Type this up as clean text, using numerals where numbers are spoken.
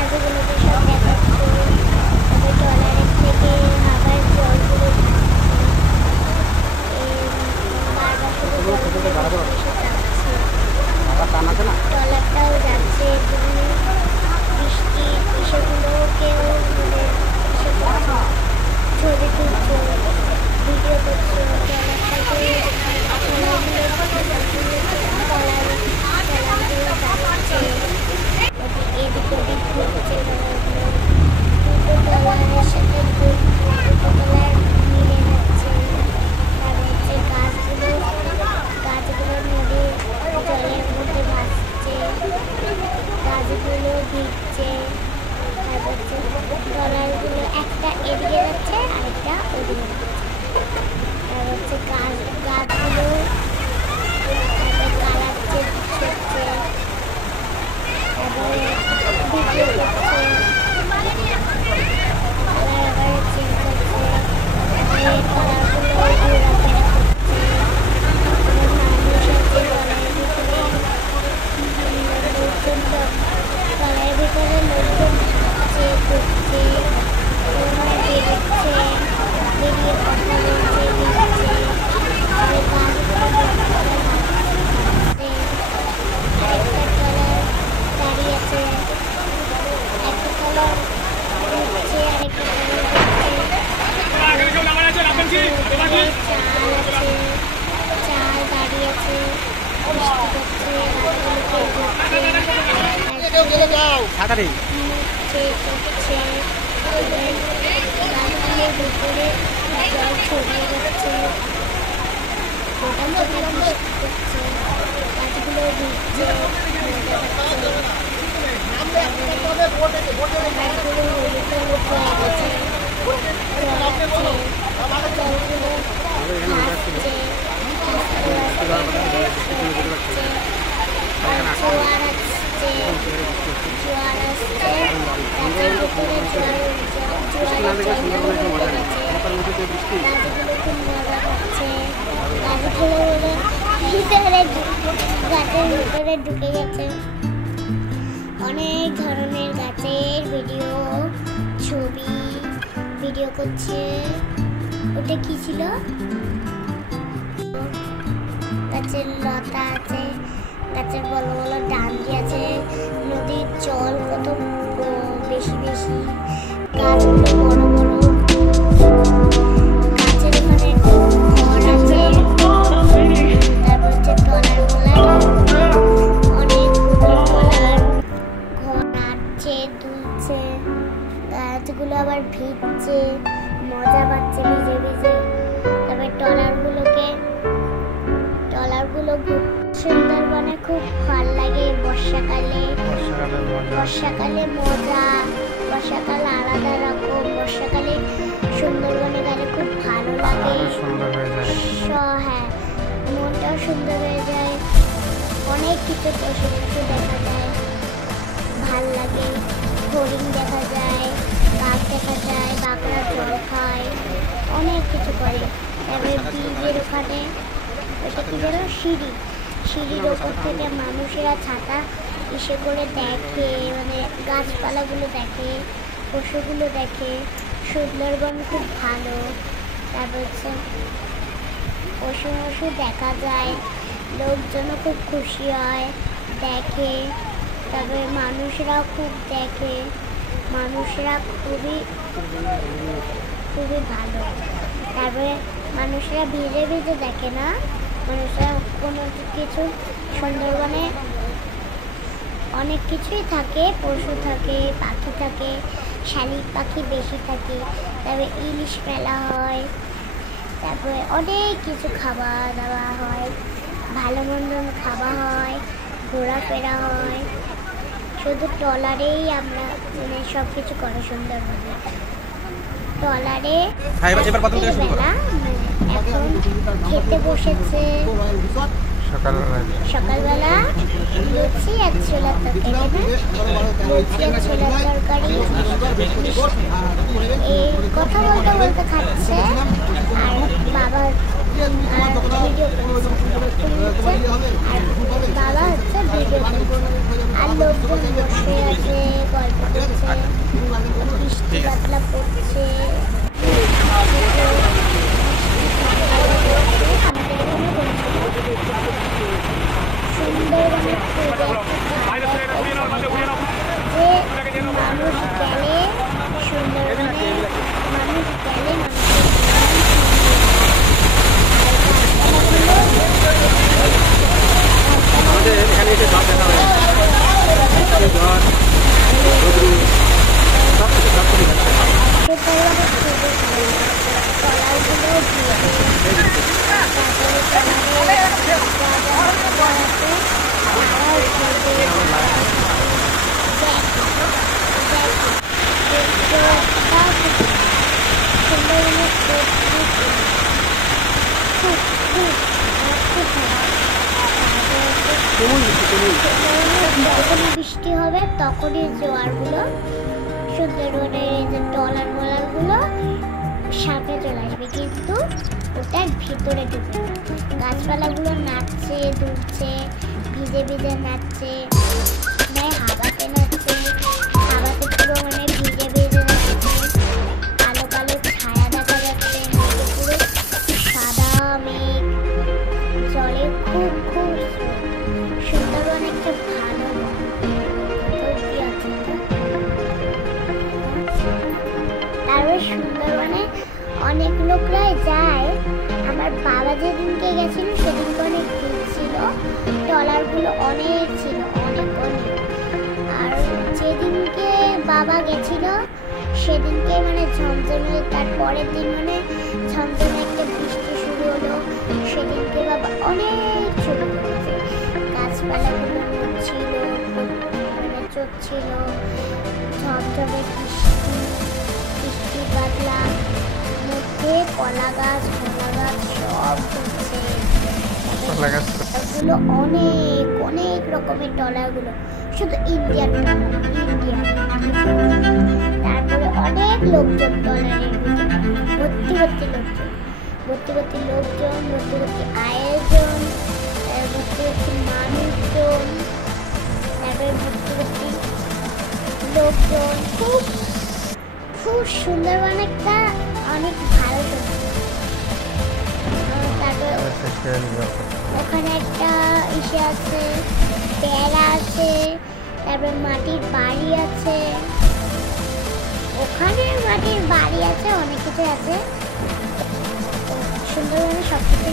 গাছগুলোকে সব দেখাচ্ছে। তারপরে ট্রলারের থেকে হাওয়ার জলগুলো বারবার শুধু এসে যাচ্ছে। ট্রলারটাও যাচ্ছে, বৃষ্টি সেগুলোকেও মানে এসে করছে, ছবি তুলছে, ভিডিও করছে। ট্রলারটাকে এদিক ওদিক ঘুরছে, দুটো ট্রলারের সাথে দুটো ট্রলার মিলে যাচ্ছে। তারপর হচ্ছে গাছগুলো নদীর জলের মধ্যে ভাসছে, গাছগুলো ভিজছে। তারপর হচ্ছে ট্রলারগুলো একটা এদিকে যাচ্ছে আরেকটা ওদিকে যাচ্ছে। তারপর হচ্ছে গাছগুলো কালাচ্ছে, ছুটছে, তারপরে ভিডিও করছে, কালার আবার চেঞ্জ করছে, কালারগুলো ঘোরাফেরা করছে। মানুষ হচ্ছে ট্রলারের ভিতরে, ট্রলারের ভিতরে লোকজন হাঁটছে, ঘুরছে, বেরোচ্ছে, বেরিয়ে কথা বলছে, লিখছে। গাছগুলো আরেকটা ট্রলার দাঁড়িয়ে আছে, একটা ট্রলার উঠছে, আরেকটা ট্রলার চাল দাঁড়িয়ে আছে, ভিতরে জল ছড়িয়ে যাচ্ছে, গাছগুলো ভিজছে, গাছগুলো হলুদ হলুদ হয়ে গেছে, জলগুলো ভাসছে, জোয়ার আসছে, গাছের ভিতরে গাছগুলো খুব মজা করছে, গাছগুলো গাছের ভিতরে ঢুকে গেছে। অনেক ধরনের গাছের ভিডিও করছে। ওটা কি ছিল? গাছের লতা আছে, গাছের বড় বড় ডান্ডি আছে, নদীর জল কত বেশি বেশি, গাছগুলো বড় বড়, গাছের ওখানে ঘর আছে। তারপর হচ্ছে ট্রলারগুলো অনেকগুলো ট্রলার ঘর আসছে, তুলছে, গাছগুলো আবার ভিজছে, মজা পাচ্ছে ভিজে ভিজে। তারপরে ট্রলারগুলো সুন্দরবনে খুব ভালো লাগে বর্ষাকালে মজা, বর্ষাকাল আলাদা রকম। বর্ষাকালে সুন্দরবনে গেলে খুব ভালো লাগে, হ্যাঁ মনটাও সুন্দর হয়ে যায়, অনেক কিছু পশু দেখা যায়, ভাল লাগে। হরিণ দেখা যায়, বাঘ দেখা যায়, বাঘরা জল খায়, অনেক কিছু করে। তারপরে ব্রিজের ওখানে ওটা কি যেন সিঁড়ির ওপর থেকে মানুষেরা ছাতা ইসে করে দেখে, মানে গাছপালাগুলো দেখে, পশুগুলো দেখে। সুন্দরবন খুব ভালো। তারপর হচ্ছে পশু দেখা যায়, লোকজনও খুব খুশি হয় দেখে। তারপরে মানুষরাও খুব দেখে, মানুষরা খুবই ভালো। তারপরে মানুষরা ভিজে ভিজে দেখে না, মানুষরা কোনো কিছু, সুন্দরবনে অনেক কিছুই থাকে, পশু থাকে, পাখি থাকে, শালিক পাখি বেশি থাকে। তারপরে ইলিশ মেলা হয়, তারপরে অনেক কিছু খাওয়া দাওয়া হয়, ভালো মন্দ খাওয়া হয়, ঘোরাফেরা হয়। শুধু ট্রলারেই আমরা মানে সব কিছু করে সুন্দরবনে। ট্রলারে বেলা এখন খেতে বসেছে সকালবেলা লুচি আর ছোলার তরকারি, লুচি আর ছোলার তরকারি। এই কথা বলতে বলতে খাচ্ছে, আর বাবা ভিডিও করছে, আর বাবা হচ্ছে ভিডিও করছে, আর লোকজন বসে আছে গল্প করছে। বৃষ্টি পাতলা পড়ছে। সুন্দরবনে যে মানুষ গেলে সুন্দরবনে মানুষ গেলে আমাদের এখানে এসে সব দেখা হয় যখনই বৃষ্টি হবে তখনই জোয়ারগুলো সুন্দরবনের এই যে টলার মলারগুলো সামনে চলে আসবে, কিন্তু ওটার ভিতরে ঢুকবে না। গাছপালাগুলো নাচছে দুলছে, ভিজে ভিজে নাচছে, হাওয়াতে নাচছে, হাওয়াতে পুরো মানে ভিজে ভিজে নাচছে। কালো কালো ছায়া দেখা যাচ্ছে, মেঘে পুরো সাদা মেঘ, জলে খুব খুব সুন্দরবন একটা ভালো। তারপরে সুন্দরবনে অনেক লোকরাই যায়। আমার বাবা যেদিনকে গেছিল সেদিনকে অনেক ভিড় ছিল, ট্রলারগুলো অনেক ছিল, অনেক অনেক। আর যেদিনকে বাবা গেছিল সেদিনকে মানে ঝমঝমে, তারপরের দিন মানে ঝমঝমে একটা বৃষ্টি শুরু হলো। সেদিনকে বাবা অনেক ছবি তুলেছে, গাছপালাগুলো নড়ছিল, মানে চড়ছিল, ঝমঝমে বৃষ্টি, বৃষ্টি বাদলা মধ্যে কলা গাছ সব উঠছে। ওগুলো অনেক অনেক রকমের ট্রলারগুলো, শুধু ইন্ডিয়ান। তারপরে অনেক লোকজন ট্রলারের ভিতরে, ভর্তি ভর্তি লোকজন, ভর্তি ভর্তি লোকজন, ভর্তি ভর্তি আয়োজন, ভর্তি ভর্তি মানুষজন, তারপরে ভর্তি ভর্তি লোকজন। খুব খুব সুন্দরবন একটা অনেক ভালো। তারপরে ওখানে একটা ইসে আছে, বেড়া আছে, তারপরে মাটির বাড়ি আছে, ওখানে মাটির বাড়ি আছে, অনেক কিছু আছে। সুন্দরবনে সব কিছু